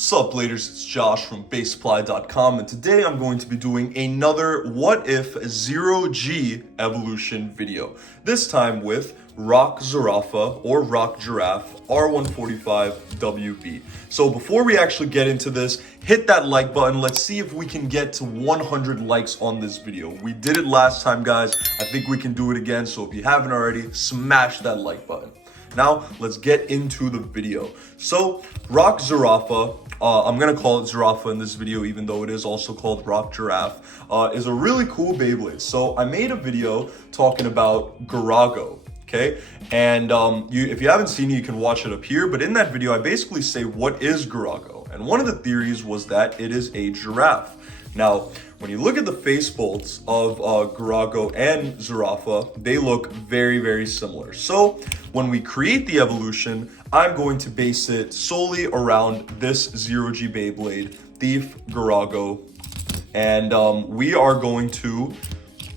What's up, ladies? It's Josh from basesupply.com, and today I'm going to be doing another What If Zero G evolution video. This time with Rock Zurafa or Rock Giraffe R145WB. So before we actually get into this, hit that like button. Let's see if we can get to 100 likes on this video. We did it last time, guys. I think we can do it again. So if you haven't already, smash that like button. Now, let's get into the video. So, Rock Zurafa, I'm gonna call it Zurafa in this video, even though it is also called Rock Giraffe, is a really cool Beyblade. So, I made a video talking about Garago, okay? And if you haven't seen it, you can watch it up here. But in that video, I basically say, what is Garago? And one of the theories was that it is a giraffe. Now, when you look at the face bolts of Garago and Zurafa, they look very, very similar. So when we create the evolution, I'm going to base it solely around this Zero-G Beyblade, Thief, Garago, and we are going to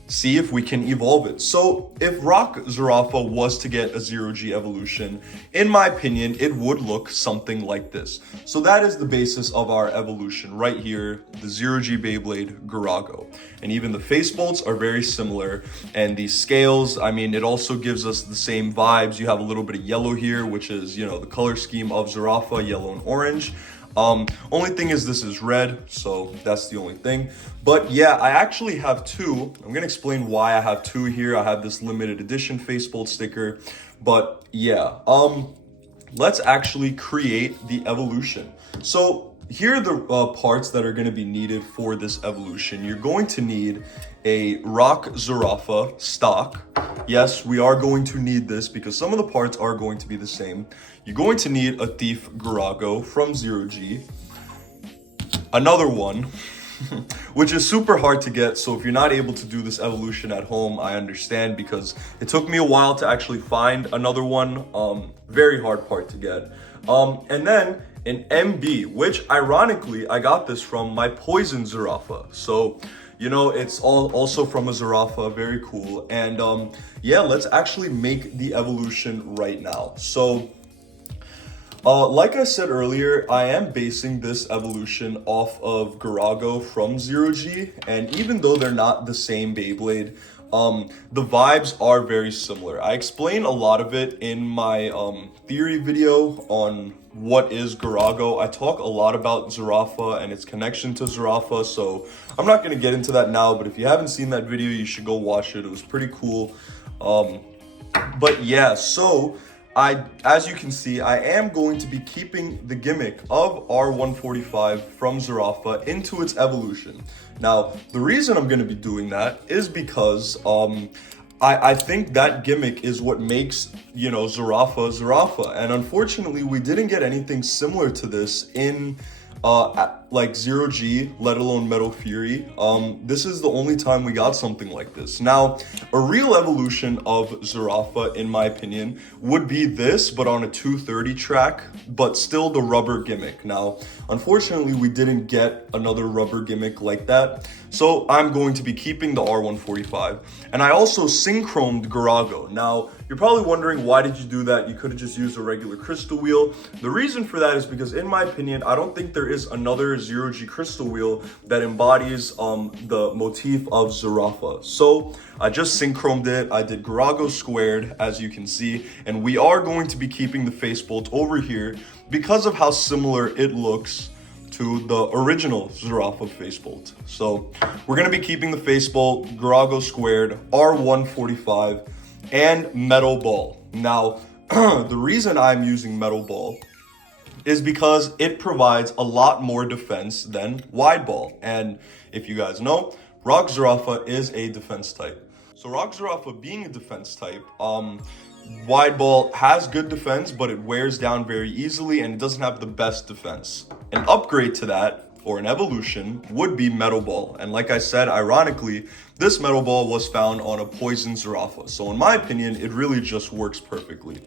see if we can evolve it. So if Rock Zurafa was to get a Zero-G evolution, in my opinion, it would look something like this. So that is the basis of our evolution right here, the Zero-G Beyblade Garago. And even the face bolts are very similar. And these scales, I mean, it also gives us the same vibes. You have a little bit of yellow here, which is, you know, the color scheme of Zurafa, yellow and orange. Only thing is this is red, so that's the only thing. But yeah, I actually have two. I'm gonna explain why I have two here. I have this limited edition Facebolt sticker, but yeah, let's actually create the evolution. So here are the parts that are gonna be needed for this evolution. You're going to need a Rock Zurafa stock. Yes, we are going to need this because some of the parts are going to be the same. You're going to need a Thief Garago from Zero-G. Another one, which is super hard to get. So if you're not able to do this evolution at home, I understand because it took me a while to actually find another one. Very hard part to get. And then an MB, which ironically, I got this from my Poison Zurafa. So, you know, it's also from a Zurafa, very cool. And yeah, let's actually make the evolution right now. So, like I said earlier, I am basing this evolution off of Garago from Zero-G, and even though they're not the same Beyblade, the vibes are very similar. I explain a lot of it in my theory video on what is Garago. I talk a lot about Zurafa and its connection to Zurafa, so I'm not going to get into that now, but if you haven't seen that video, you should go watch it. It was pretty cool. But yeah, so as you can see, I am going to be keeping the gimmick of R145 from Zurafa into its evolution. Now, the reason I'm going to be doing that is because I think that gimmick is what makes, you know, Zurafa. And unfortunately, we didn't get anything similar to this in like Zero-G, let alone Metal Fury. This is the only time we got something like this. Now, a real evolution of Zurafa, in my opinion, would be this, but on a 230 track, but still the rubber gimmick. Now, unfortunately, we didn't get another rubber gimmick like that, so I'm going to be keeping the R145. And I also synchroned Garago. Now, you're probably wondering, why did you do that? You could have just used a regular crystal wheel. The reason for that is because, in my opinion, I don't think there is another Zero-G crystal wheel that embodies the motif of Zurafa. So I just synchroned it. I did Garago squared, as you can see, and we are going to be keeping the face bolt over here because of how similar it looks to the original Zurafa face bolt. So we're going to be keeping the face bolt, Garago squared, R145, and metal ball. Now, the reason I'm using metal ball is because it provides a lot more defense than wide ball. And if you guys know, Rock Zurafa is a defense type. So Rock Zurafa being a defense type, wide ball has good defense, but it wears down very easily and it doesn't have the best defense. An upgrade to that, or an evolution, would be metal ball. And like I said, ironically, this metal ball was found on a Poison Zurafa. So in my opinion, it really just works perfectly.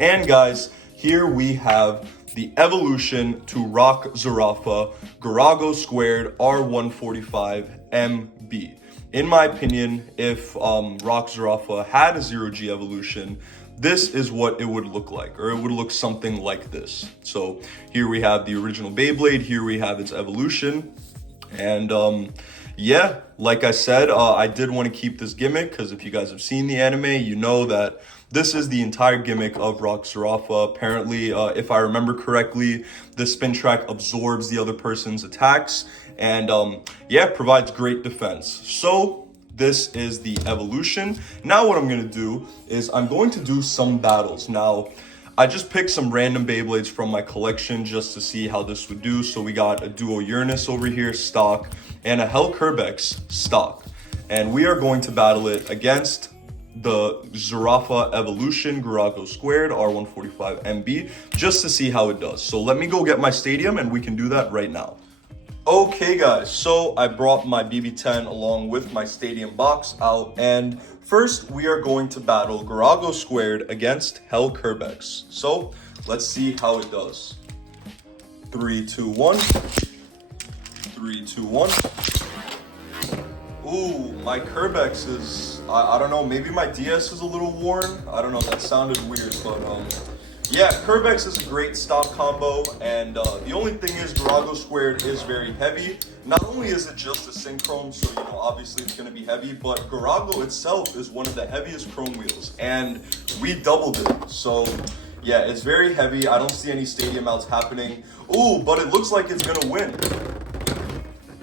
And guys, here we have the evolution to Rock Zurafa Garago squared R145 MB. in my opinion, if Rock Zurafa had a 0G evolution, this is what it would look like, or it would look something like this. So here we have the original Beyblade, here we have its evolution, and yeah, like I said, I did want to keep this gimmick because if you guys have seen the anime, you know that this is the entire gimmick of Rock Zurafa. Apparently, if I remember correctly, the spin track absorbs the other person's attacks and yeah, provides great defense. So this is the evolution. Now what I'm going to do is I'm going to do some battles. Now, I just picked some random Beyblades from my collection just to see how this would do. So we got a Duo Uranus over here, stock, and a Hell Kerbex, stock. And we are going to battle it against the Zurafa Evolution Garago Squared R145 MB just to see how it does. So let me go get my stadium and we can do that right now. Okay guys, so I brought my BB10 along with my stadium box out, and first we are going to battle Garago Squared against Hell Kerbex. So let's see how it does. 3, 2, 1. 3, 2, 1. Ooh, my Kerbex is, I don't know, maybe my DS is a little worn. I don't know, that sounded weird, but yeah, Kerbex is a great stock combo, and the only thing is Garago Squared is very heavy. Not only is it just a Synchrome, so you know, obviously it's going to be heavy, but Garago itself is one of the heaviest chrome wheels, and we doubled it. So yeah, it's very heavy. I don't see any stadium outs happening. Ooh, but it looks like it's going to win.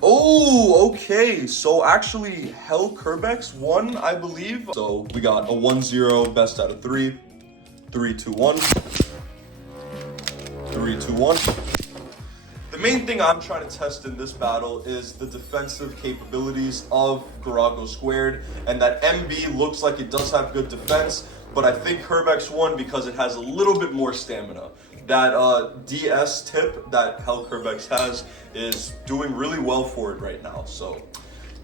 Oh, okay. So actually, Hell Kerbex won, I believe. So we got a 1-0, best out of 3. 3, 2, 1. 3, 2, 1. The main thing I'm trying to test in this battle is the defensive capabilities of Garago Squared, and that MB looks like it does have good defense, but I think Kerbex won because it has a little bit more stamina. That DS tip that Hell Kerbex has is doing really well for it right now, so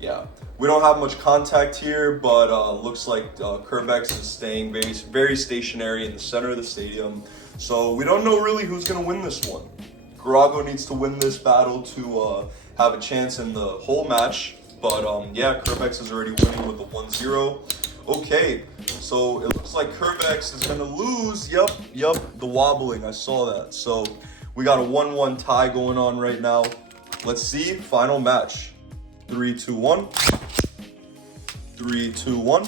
yeah. We don't have much contact here, but looks like Kerbex is staying very stationary in the center of the stadium. So we don't know really who's going to win this one. Garago needs to win this battle to have a chance in the whole match. But yeah, Kerbex is already winning with the 1-0. Okay, so it looks like Kerbex is going to lose. Yup, the wobbling, I saw that. So we got a 1-1 tie going on right now. Let's see, final match. 3, 2, 1. 3, 2, 1.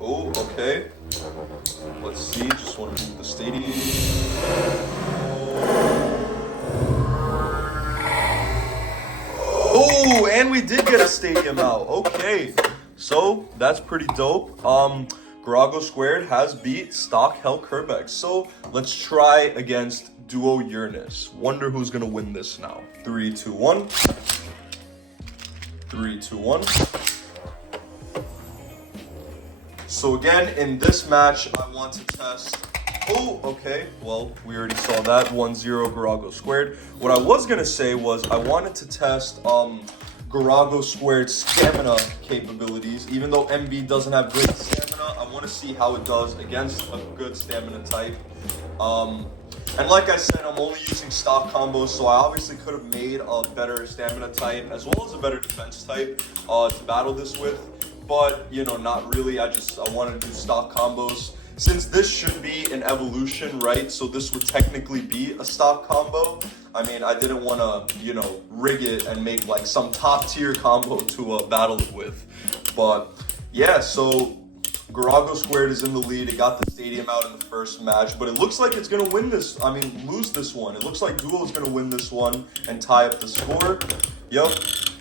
Oh, okay. Let's see. Just want to move the stadium. Oh, and we did get a stadium out. Okay. So that's pretty dope. Garago Squared has beat stock Hell Kerbex. So let's try against Duo Uranus. Wonder who's gonna win this now. 3, 2, 1. 3, 2, 1. So again, in this match, I want to test. Oh, okay. Well, we already saw that 1-0 Garago Squared. What I was gonna say was I wanted to test Garago Squared stamina capabilities. Even though MB doesn't have great stamina, I want to see how it does against a good stamina type. And like I said, I'm only using stock combos, so I obviously could have made a better stamina type as well as a better defense type to battle this with. But, you know, not really. I wanted to do stock combos. Since this should be an evolution, right? So this would technically be a stock combo. I mean, I didn't want to, you know, rig it and make like some top tier combo to battle it with. But yeah, so Garago Squared is in the lead. It got the stadium out in the first match, but it looks like it's going to win this. I mean, lose this one. It looks like Duo is going to win this one and tie up the score. Yep.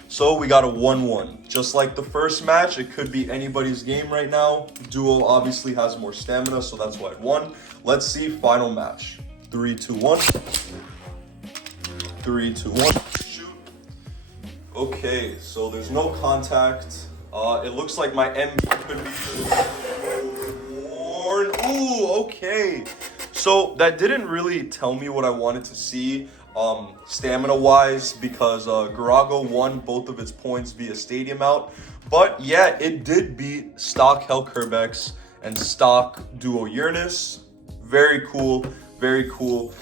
So we got a 1-1. Just like the first match, it could be anybody's game right now. Duo obviously has more stamina, so that's why it won. Let's see final match. 3, 2, 1. 3, 2, 1. Shoot. Okay, so there's no contact. It looks like my MB could be worn. Ooh, okay. So that didn't really tell me what I wanted to see stamina wise, because Garago won both of its points via stadium out. But yeah, it did beat stock Hell Kerbex and stock Duo Uranus. Very cool, very cool.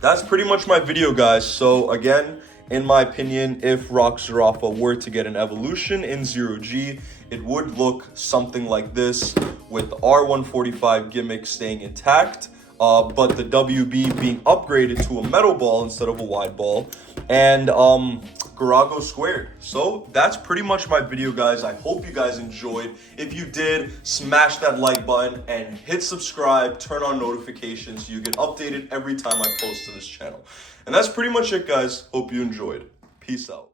that's pretty much my video, guys. So again, in my opinion, if Rock Zurafa were to get an evolution in 0G, it would look something like this, with the R145 gimmick staying intact, but the WB being upgraded to a metal ball instead of a wide ball, and Garago squared. So that's pretty much my video, guys. I hope you guys enjoyed. If you did, smash that like button and hit subscribe, turn on notifications so you get updated every time I post to this channel. And that's pretty much it, guys. Hope you enjoyed. Peace out.